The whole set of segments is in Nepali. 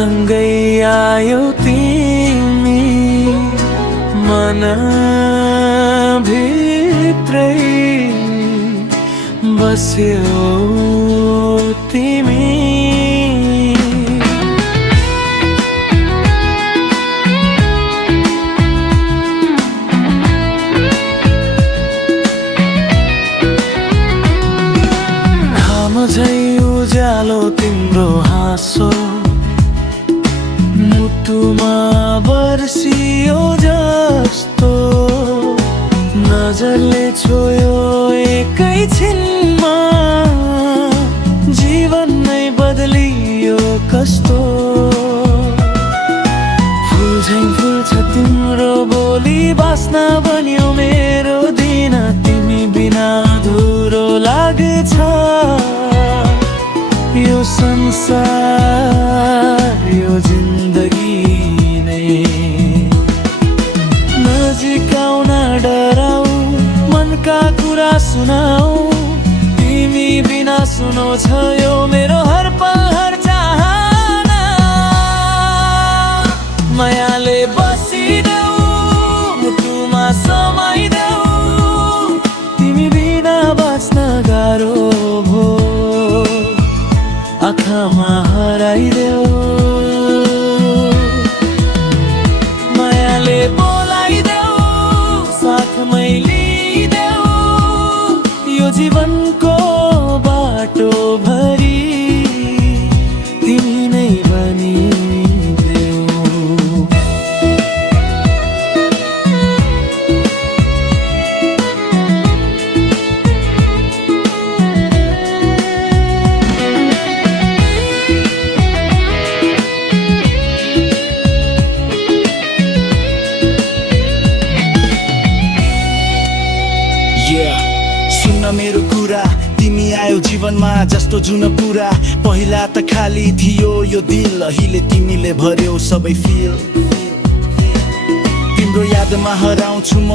सँगै आयो तिमी मन भित्रै बस्यो तिमी। झै उज्यालो तिम्रो हाँसो मुटुमा बर्सियो जस्तो नजरले छोयो एकैछिनमा जीवन नै बदलियो कस्तो। फुल झै फुल्छ तिम्रो बोली बास्ना बन्यो मेरो दिन तिमी बिना अधुरो लाग्छ यो संसार यो जिन्दगी नै। नजिक आउन डराऊ मनका कुरा सुनाऊ तिमी बिना सुनो छ यो मेरो हर पल हर चाहना। मायाले बसिदेऊ मुटुमा समाइदेऊ तिमी बिना बाँच्न गाह्रो भो आँखामा हराइदेऊ। मायाले बोलाइदेऊ साथमै लिइदेऊ यो जीवनको बाटो भरि तिमी नै बनिदेऊ। सुन्न मेरो कुरा तिमी आयो जीवनमा जस्तो जुन पुरा पहिला त खाली थियो यो दिल अहिले तिमीले भर्यौ सबै फिल। तिम्रो यादमा हराउँछु म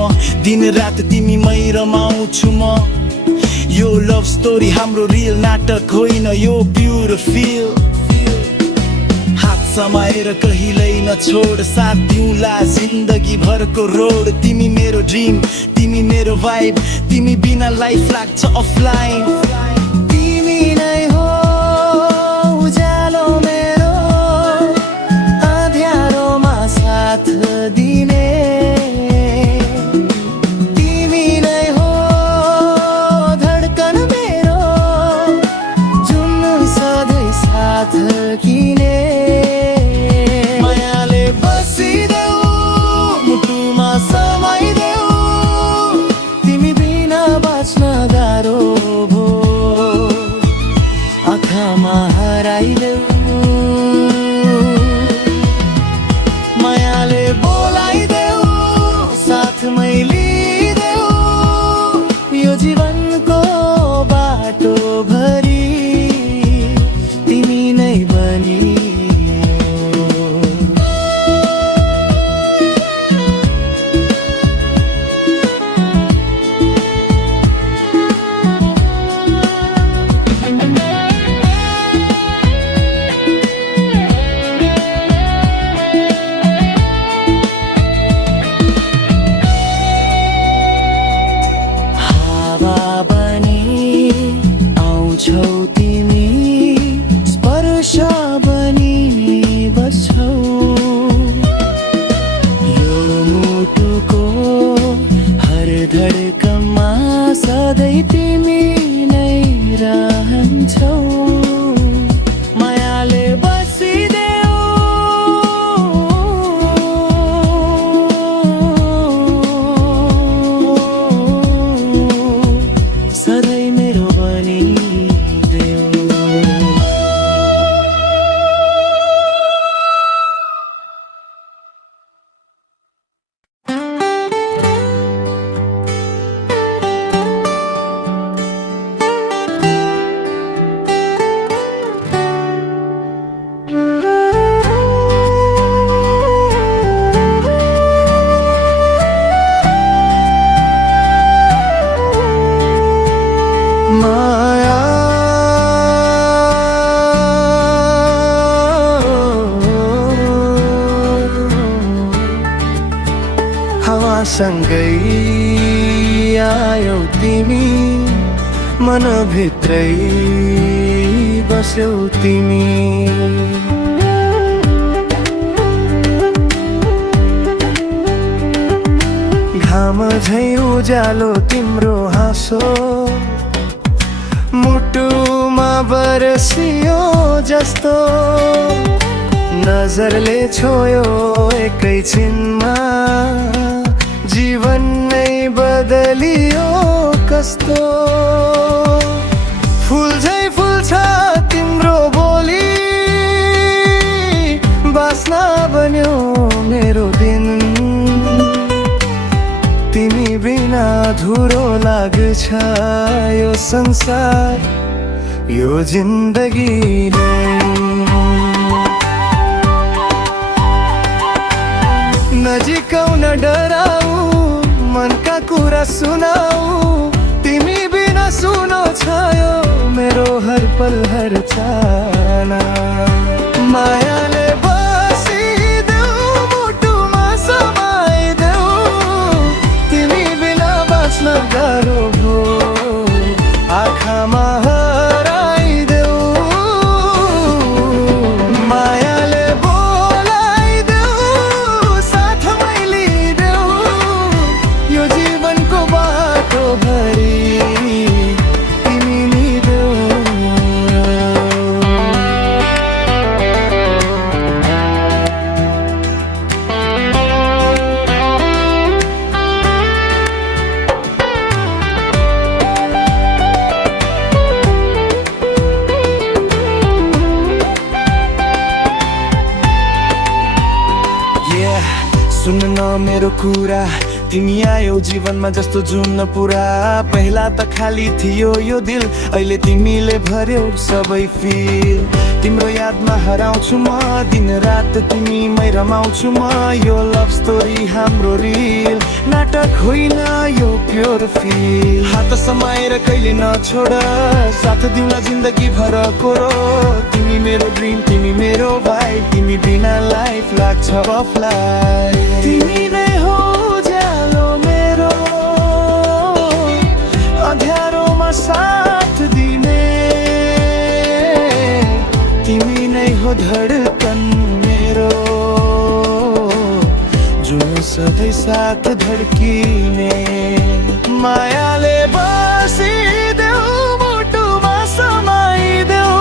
दिन रात तिमीमै रमाउँछु म यो लभ स्टोरी हाम्रो रियल नाटक होइन यो प्युर फिल। हात समाएर कहिल्यै नछोड साथ दिउँला जिन्दगी भरको रोड तिमी मेरो ड्रिम तिमी मेरो भाइब तिमी बिना लाइफ लाग्छ अफलाइन। तिमी नै हो उज्यालो मेरो अँध्यारोमा साथ दिने तिमी नै हो धड्कन मेरो जुन सधैँ साथ किने। मायाले बसिदेऊ मुटुमा समाइदेऊ तिमी बिना बाँच्न गाह्रो भो आँखामा हराइदेऊ। मायाले बोलाइदेऊ सँगै आयौ तिमी, मनभित्रै बस्यौ तिमी। घाम झै उज्यालो तिम्रो हाँसो, मुटुमा बरसियो जस्तो, नजरले छोयो एकैछिनमा, जीवन नै बदलियो कस्तो। फुल झै फुल्छ तिम्रो बोली, बास्ना बन्यो मेरो दिन, तिमी बिना धुरो लाग्छ यो संसार, यो जिन्दगी नजिकौ न डराऊ, मनका कुरा सुनाऊ, तिमी बिना सुनो छायो मेरो हर पल हर चाहना। मायाले बसिदेऊ, मुटुमा समाइदेऊ, तिमी बिना बाँच्न गाह्रो भो, आँखामा हराइदेऊ। मायाले बोलाइदेऊ, साथमै लिइदेऊ, यो जीवनको बाटो भरि तिमी नै देऊ। सुन न मेरो कुरा, तिमी आयौ जीवनमा जस्तो जुन पुरा। पहिला त खाली थियो यो दिल, अहिले तिमीले भर्यौ सबै फिल। तिम्रो यादमा हराउँछु म दिन रात, तिमीमै रमाउँछु म। यो लभ स्टोरी हाम्रो रिल नाटक होइन, यो प्योर फिल। हात समाएर कहिले नछोड, साथ दिउँला जिन्दगी भर कोरो। तिमी मेरो ड्रिम, तिमी मेरो भाइ, तिमी बिना लाइफ लाग्छ अफलाइ। तिमी नै हो उज्यालो मेरो, अँध्यारोमा साथ दिने, तिमी नै हो धडकन मेरो, जुन सधैँ साथ धड्किने। मायाले बसिदेऊ, मुटुमा समाइदेऊ,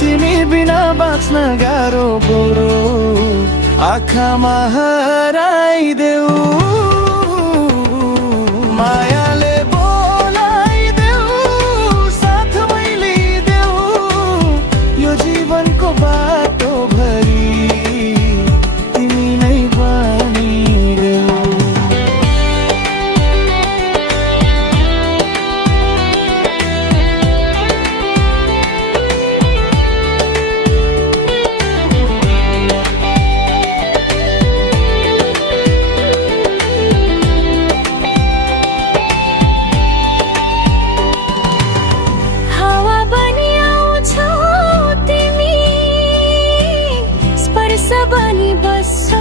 तिमी बिना बाँच्न गाह्रो बरु, आँखामा हराइदेऊ। मायाले बोलाइदेऊ, साथमै लिइदेऊ, यो जीवनको बाटो भरि तिमी नै बनिदेऊ। बनी बस्छौ